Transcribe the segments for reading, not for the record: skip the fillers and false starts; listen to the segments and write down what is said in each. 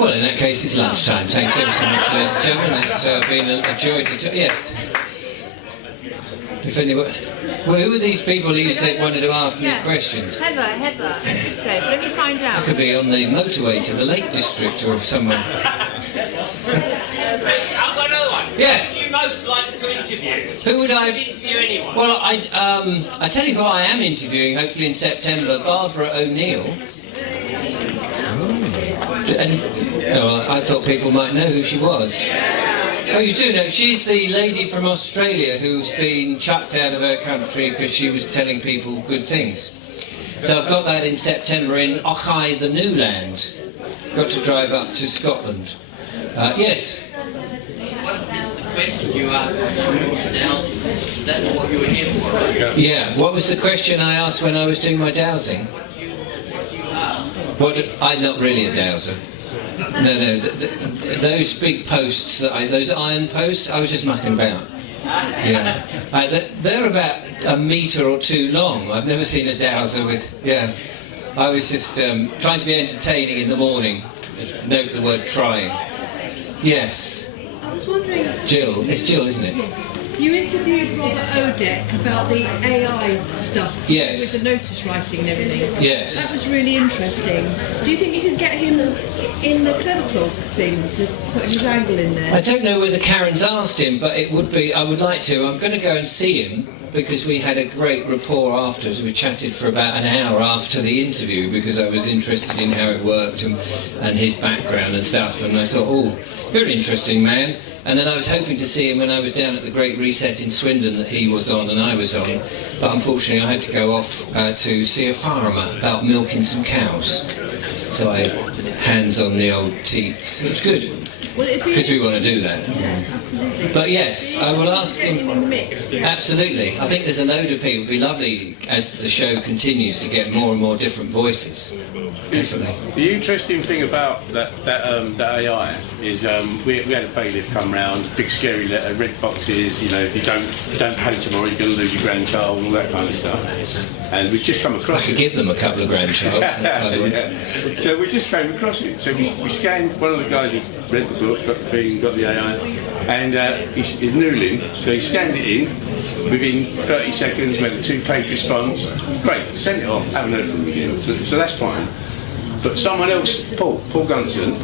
Well, in that case, it's lunchtime. Thanks ever so much, ladies and gentlemen. It's been a joy to talk. Yes. If anyone, well, who are these people that you said wanted to ask me questions? Heather, I think so. Let me find out. I could be on the motorway to the Lake District or somewhere. I've got another one. Yeah. Who do you most like to interview? Who would I interview anyone? Well, I tell you who I am interviewing, hopefully in September, Barbara O'Neill. And I thought people might know who she was. Oh, you do know? She's the lady from Australia who's been chucked out of her country because she was telling people good things. So I've got that in September in Ochai, the New Land. Got to drive up to Scotland. Yes. Question you asked now, that's what you were here for. Yeah. What was the question I asked when I was doing my dowsing? I'm not really a dowser. No. Those big posts, those iron posts, I was just mucking about. Yeah. They're about a metre or two long. I've never seen a dowser with. Yeah. I was just trying to be entertaining in the morning. Note the word trying. Yes. I was wondering... Jill. It's Jill, isn't it? You interviewed Robert Odek about the AI stuff. Yes. With the notice writing and everything. Yes. That was really interesting. Do you think you could get him in the Clever Club things to put his angle in there? I don't know whether Karen's asked him, but it would be. I would like to. I'm going to go and see him because we had a great rapport afterwards. We chatted for about an hour after the interview because I was interested in how it worked and his background and stuff. And I thought, oh, very interesting man. And then I was hoping to see him when I was down at the Great Reset in Swindon that he was on and I was on. But unfortunately I had to go off to see a farmer about milking some cows. So I hands on the old teats. It was good. Because we want to do that. Yeah, absolutely. But yes, I will ask Get him. him in the mix. Absolutely. I think there's a load of people. It would be lovely as the show continues to get more and more different voices. Definitely. The interesting thing about that AI is we had a bailiff come round, big scary letter, red boxes. You know, if you don't pay tomorrow, you're going to lose your grandchild and all that kind of stuff. And we've just come across I could give them a couple of grandchildren. yeah. So we just came across it. So we scanned. One of the guys had read the book, got the thing, got the AI, and he's noodling. So he scanned it in. Within 30 seconds, made a 2-page response. Great, sent it off. Haven't heard from him again. So that's fine. But someone else, Paul Gunson,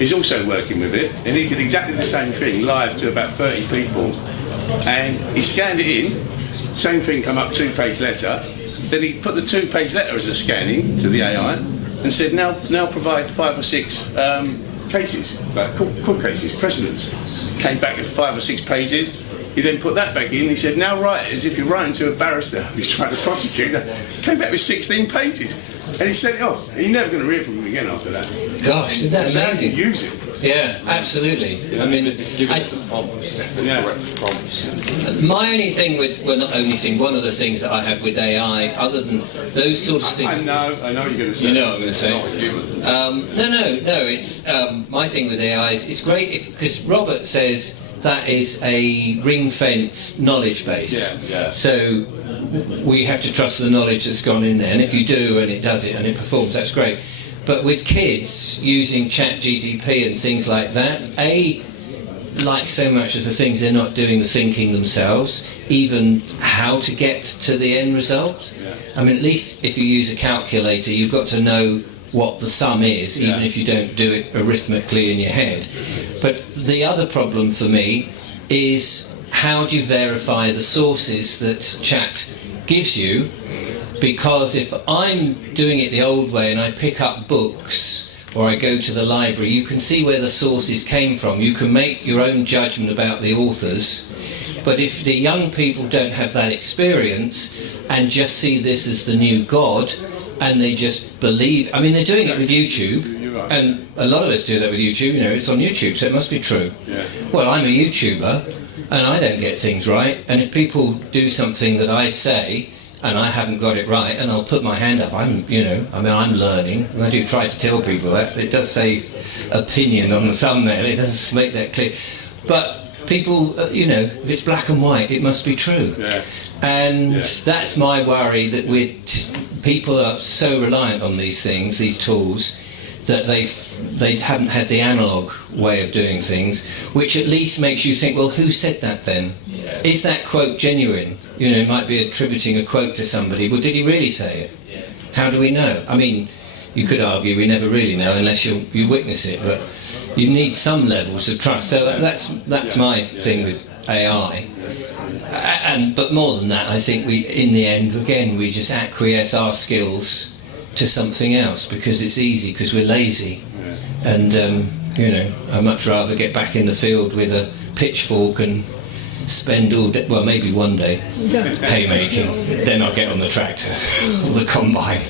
is also working with it, and he did exactly the same thing live to about 30 people, and he scanned it in. Same thing come up, 2-page letter. Then he put the 2-page letter as a scanning to the AI and said, now provide 5 or 6 cases, like court cases, precedents. Came back with 5 or 6 pages. He then put that back in. He said, now write as if you're writing to a barrister who's trying to prosecute. Came back with 16 pages. And he sent it off. You're never going to hear from him again after that. Gosh, isn't that amazing? Use it. Yeah, absolutely. I mean, it's giving the prompts, the correct prompts. My only thing with, well, not only thing, one of the things that I have with AI, other than those sort of things. I know what you're going to say. You know what I'm going to say. No. It's my thing with AI is it's great because Robert says that is a ring-fenced knowledge base. Yeah. So we have to trust the knowledge that's gone in there, and if you do and it does it and it performs, that's great. But with kids using ChatGPT and things like that, like so much of the things, they're not doing the thinking themselves, even how to get to the end result. I mean, at least if you use a calculator, you've got to know what the sum is, even if you don't do it arithmetically in your head. But the other problem for me is how do you verify the sources that Chat gives you? Because if I'm doing it the old way and I pick up books or I go to the library, you can see where the sources came from. You can make your own judgment about the authors. But if the young people don't have that experience and just see this as the new God and they just believe... I mean, they're doing it with YouTube, and a lot of us do that with YouTube. You know, it's on YouTube, so it must be true. Yeah. Well, I'm a YouTuber and I don't get things right, and if people do something that I say and I haven't got it right, and I'll put my hand up. I'm learning, and I do try to tell people that. It does say opinion on the thumbnail, it doesn't make that clear. But people, if it's black and white, it must be true. Yeah. And that's my worry, that people are so reliant on these things, these tools, that they haven't had the analogue way of doing things, which at least makes you think, well, who said that then? Is that quote genuine? You know, it might be attributing a quote to somebody, but did he really say it? How do we know? I mean, you could argue we never really know unless you witness it, but you need some levels of trust. So that's my thing with AI. But more than that, I think we, in the end, again, we just acquiesce our skills to something else because it's easy, because we're lazy. And, you know, I'd much rather get back in the field with a pitchfork and spend all day, well, maybe one day, haymaking. Then I'll get on the tractor or the combine.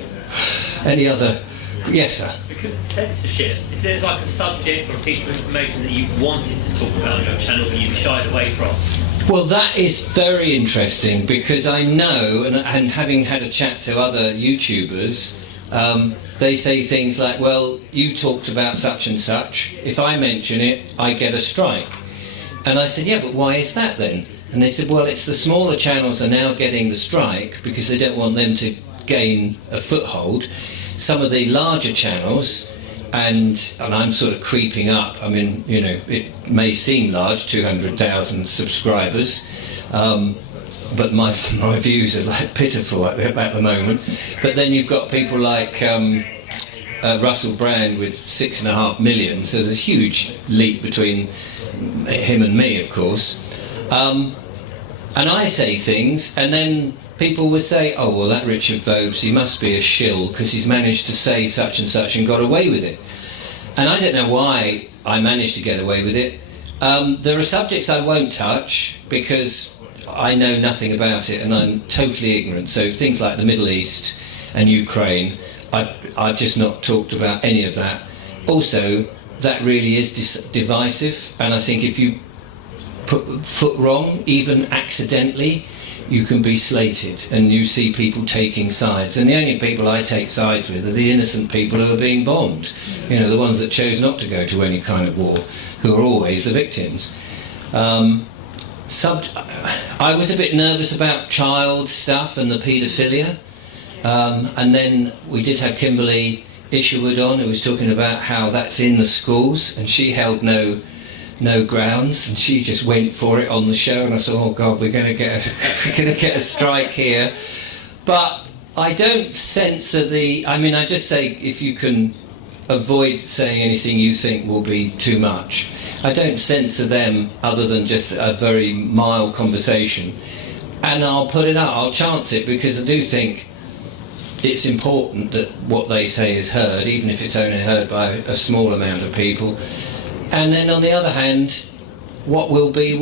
Any other? Yes, sir. Because of censorship, is there like a subject or a piece of information that you've wanted to talk about on your channel but you've shied away from? Well, that is very interesting because I know, and having had a chat to other YouTubers, they say things like, well, you talked about such and such, if I mention it, I get a strike. And I said, yeah, but why is that then? And they said, well, it's the smaller channels are now getting the strike because they don't want them to gain a foothold. Some of the larger channels, and I'm sort of creeping up, I mean, you know, it may seem large, 200,000 subscribers, but my views are like pitiful at the moment. But then you've got people like Russell Brand with 6.5 million, so there's a huge leap between him and me, of course. And I say things, and then people would say, oh, well, that Richard Vobes, he must be a shill because he's managed to say such and such and got away with it. And I don't know why I managed to get away with it. There are subjects I won't touch because I know nothing about it and I'm totally ignorant. So things like the Middle East and Ukraine, I've just not talked about any of that. Also, that really is divisive, and I think if you put foot wrong, even accidentally, you can be slated, and you see people taking sides. And the only people I take sides with are the innocent people who are being bombed. You know, the ones that chose not to go to any kind of war, who are always the victims. I was a bit nervous about child stuff and the paedophilia, and then we did have Kimberly Isherwood on, who was talking about how that's in the schools, and she held no grounds, and she just went for it on the show, and I thought, oh God, we're going to get a strike here. But I don't censor I just say if you can avoid saying anything you think will be too much. I don't censor them other than just a very mild conversation, and I'll put it up, I'll chance it, because I do think it's important that what they say is heard, even if it's only heard by a small amount of people. And then on the other hand, what will be,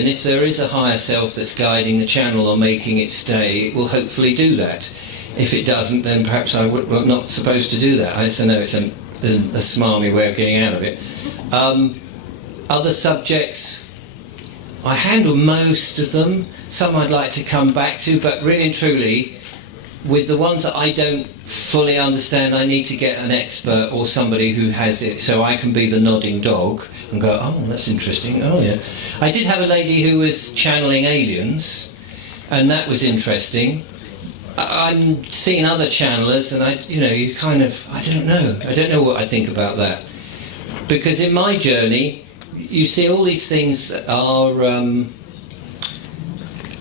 and if there is a higher self that's guiding the channel or making it stay, it will hopefully do that. If it doesn't, then perhaps we're not supposed to do that. I know it's a smarmy way of getting out of it. Other subjects, I handle most of them. Some I'd like to come back to, but really and truly, with the ones that I don't fully understand, I need to get an expert or somebody who has it, so I can be the nodding dog and go, oh, that's interesting, oh yeah. I did have a lady who was channeling aliens, and that was interesting. I'm seeing other channelers, and I don't know what I think about that. Because in my journey, you see all these things that are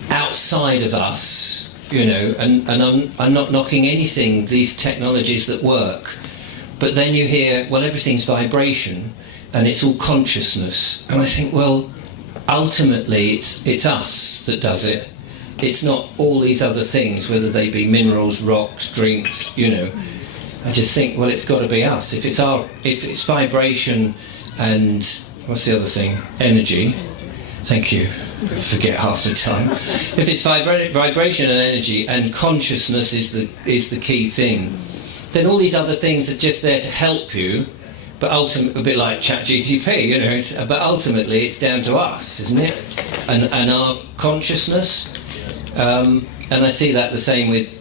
outside of us, you know, and I'm not knocking anything, these technologies that work, but then you hear, well, everything's vibration and it's all consciousness, and I think, well, ultimately it's us that does it. It's not all these other things, whether they be minerals, rocks, drinks, you know. I just think, well, it's got to be us. If it's vibration and what's the other thing? Energy. Thank you. Forget half the time. If it's vibration and energy and consciousness is the key thing, then all these other things are just there to help you. But ultimately, a bit like ChatGTP, you know. But ultimately, it's down to us, isn't it? And our consciousness. And I see that the same with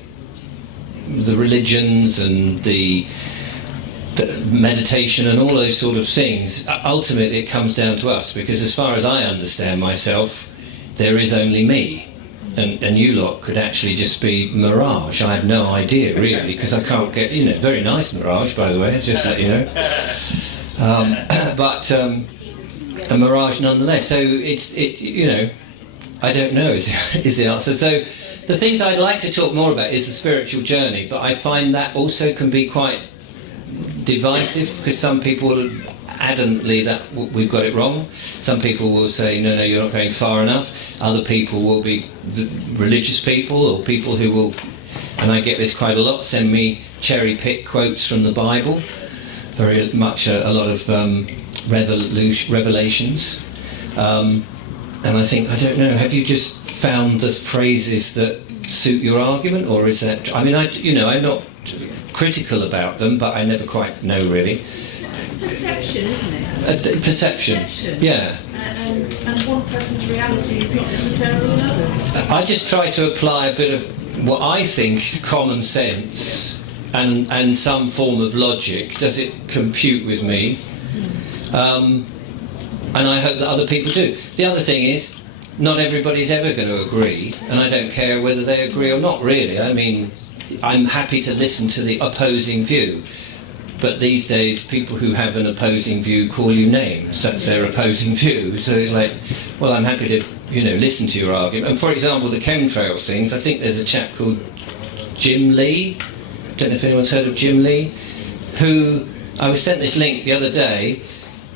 the religions and the meditation and all those sort of things. Ultimately, it comes down to us, because as far as I understand myself, there is only me, and you lot could actually just be mirage. I have no idea really, because I can't get, very nice mirage, by the way, just let you know. But a mirage nonetheless. So I don't know is the answer. So the things I'd like to talk more about is the spiritual journey, but I find that also can be quite divisive, because some people will adamantly that we've got it wrong. Some people will say, no, you're not going far enough. Other people will be religious people, or people who will, and I get this quite a lot, send me cherry-pick quotes from the Bible, very much a lot of revelations. And I think, I don't know, have you just found the phrases that suit your argument, or is that, I'm not critical about them, but I never quite know really. Perception, isn't it? Perception, yeah. And one person's reality is not necessarily another. I just try to apply a bit of what I think is common sense and some form of logic. Does it compute with me? And I hope that other people do. The other thing is, not everybody's ever going to agree, and I don't care whether they agree or not, really. I mean, I'm happy to listen to the opposing view. But these days, people who have an opposing view call you names. That's their opposing view. So it's like, well, I'm happy to, listen to your argument. And for example, the chemtrail things, I think there's a chap called Jim Lee. Don't know if anyone's heard of Jim Lee. Who, I was sent this link the other day,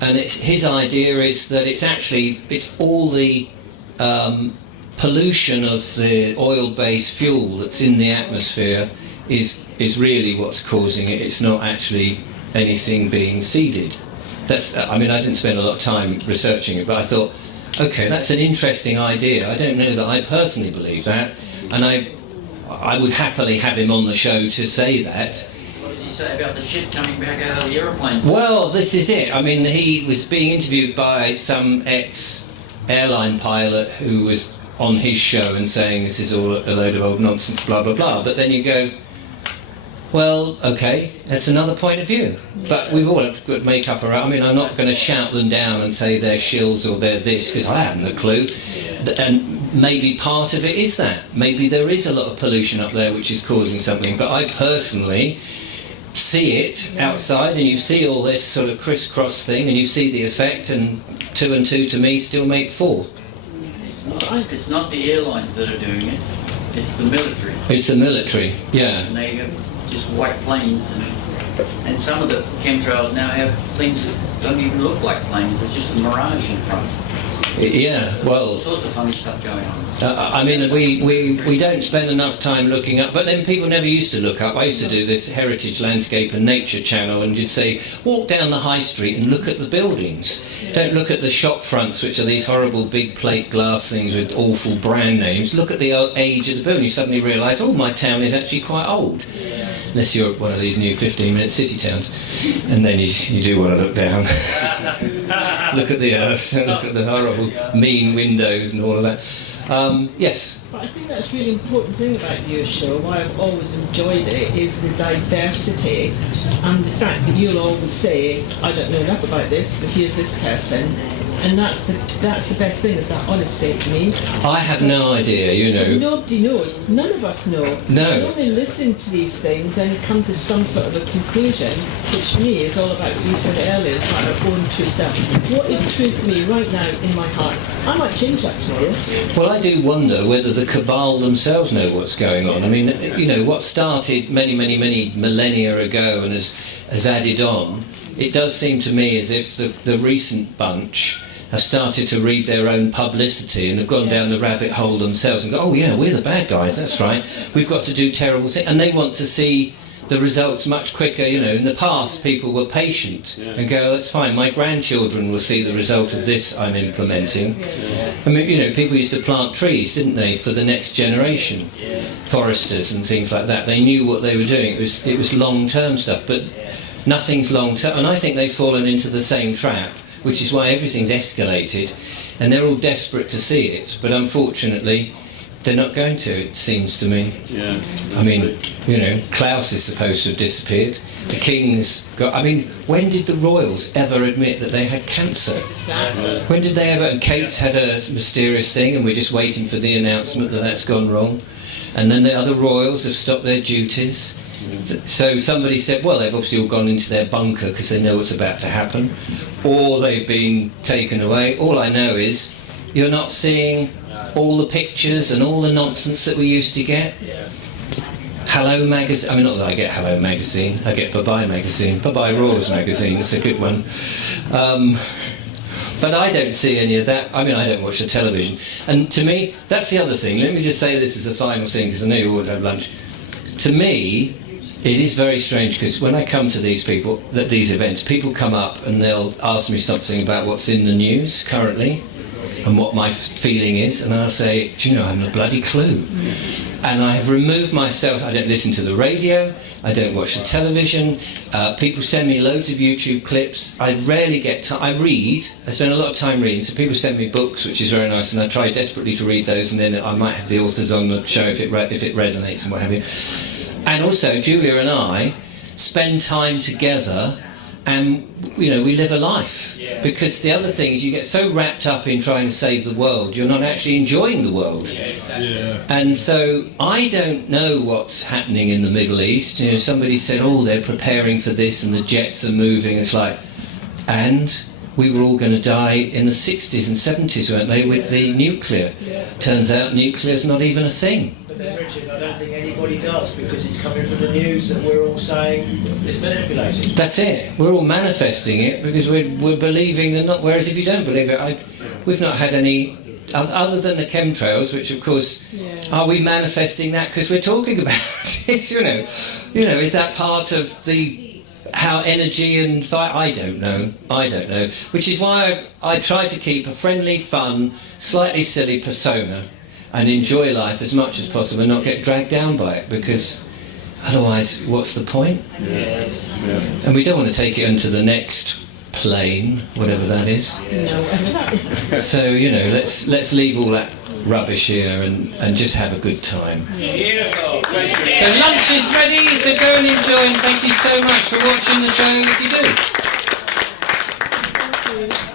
and his idea is that it's all the pollution of the oil-based fuel that's in the atmosphere is really what's causing it. It's not actually anything being seeded. I didn't spend a lot of time researching it, but I thought, okay, that's an interesting idea. I don't know that I personally believe that, and I would happily have him on the show to say that. What does he say about the shit coming back out of the aeroplane? Well, this is it. I mean, he was being interviewed by some ex-airline pilot who was on his show and saying this is all a load of old nonsense, blah, blah, blah. But then you go, well, okay, that's another point of view. But we've all got to make up our own. I mean, I'm not going to shout them down and say they're shills or they're this, because I haven't a clue. And maybe part of it is that. Maybe there is a lot of pollution up there which is causing something. But I personally see it outside, and you see all this sort of crisscross thing, and you see the effect, and 2 and 2 to me still make 4. It's not the airlines that are doing it, it's the military. It's the military, yeah. And they have just white planes, and some of the chemtrails now have things that don't even look like planes, they're just a mirage in front. Yeah, well, All sorts of funny stuff going on. We don't spend enough time looking up, but then people never used to look up. I used to do this Heritage Landscape and Nature channel, and you'd say, walk down the high street and look at the buildings. Don't look at the shop fronts, which are these horrible big plate glass things with awful brand names. Look at the age of the building. You suddenly realise, oh, my town is actually quite old. Unless you're one of these new 15-minute city towns. And then you do want to look down. Look at the earth, and look at the horrible mean windows and all of that. Yes? But I think that's a really important thing about your show, why I've always enjoyed it, is the diversity and the fact that you'll always say, I don't know enough about this, but here's this person. And that's the best thing, is that honesty for me. I have no idea, Nobody knows. None of us know. No. We only listen to these things and come to some sort of a conclusion, which for me is all about what you said earlier, it's like our own true self. What is true for me right now in my heart? I might change that tomorrow. Well, I do wonder whether the cabal themselves know what's going on. I mean, what started many, many, many millennia ago and has added on, it does seem to me as if the recent bunch have started to read their own publicity and have gone down the rabbit hole themselves and go, oh yeah, we're the bad guys, that's right, we've got to do terrible things, and they want to see the results much quicker. In the past people were patient and go, that's fine, my grandchildren will see the result of this I'm implementing. I mean, people used to plant trees, didn't they, for the next generation, foresters and things like that. They knew what they were doing. It was long-term stuff, but nothing's long-term, and I think they've fallen into the same trap, which is why everything's escalated, and they're all desperate to see it. But unfortunately, they're not going to, it seems to me. Yeah. I mean, you know, Klaus is supposed to have disappeared. The King's got... I mean, when did the royals ever admit that they had cancer? When did they ever... And Kate's had a mysterious thing, and we're just waiting for the announcement that that's gone wrong. And then the other royals have stopped their duties. So somebody said, well, they've obviously all gone into their bunker because they know what's about to happen, or they've been taken away. All I know is you're not seeing all the pictures and all the nonsense that we used to get. Hello magazine. I mean, not that I get Hello magazine. I get Bye Bye magazine. Bye Bye Roars magazine. It's a good one. But I don't see any of that. I mean, I don't watch the television. And to me, that's the other thing. Let me just say this as a final thing, because I know you all have lunch. To me, it is very strange, because when I come to these events, people come up and they'll ask me something about what's in the news currently and what my feeling is, and I'll say, do you know, I haven't a bloody clue. And I have removed myself. I don't listen to the radio, I don't watch the television, people send me loads of YouTube clips. I rarely get time. I read, I spend a lot of time reading, so people send me books, which is very nice, and I try desperately to read those, and then I might have the authors on the show if it resonates and what have you. And also, Julia and I spend time together, and you know, we live a life. Because the other thing is, you get so wrapped up in trying to save the world, you're not actually enjoying the world. And so I don't know what's happening in the Middle East. You know, somebody said, oh, they're preparing for this and the jets are moving. It's like, and we were all going to die in the 60s and 70s, weren't they, with the nuclear. Turns out nuclear's not even a thing. But then, Richard, I don't think anybody does, because it's coming from the news that we're all saying it's manipulated. That's it. We're all manifesting it because we're believing that not. Whereas if you don't believe it, we've not had any other than the chemtrails, which of course, are we manifesting that because we're talking about it? You know, is that part of the how energy and fight? I don't know. Which is why I try to keep a friendly, fun, slightly silly persona and enjoy life as much as possible and not get dragged down by it, because otherwise what's the point? And we don't want to take it onto the next plane, whatever that is. So, you know, let's leave all that rubbish here and just have a good time. So lunch is ready, so go and enjoy, and thank you so much for watching the show if you do.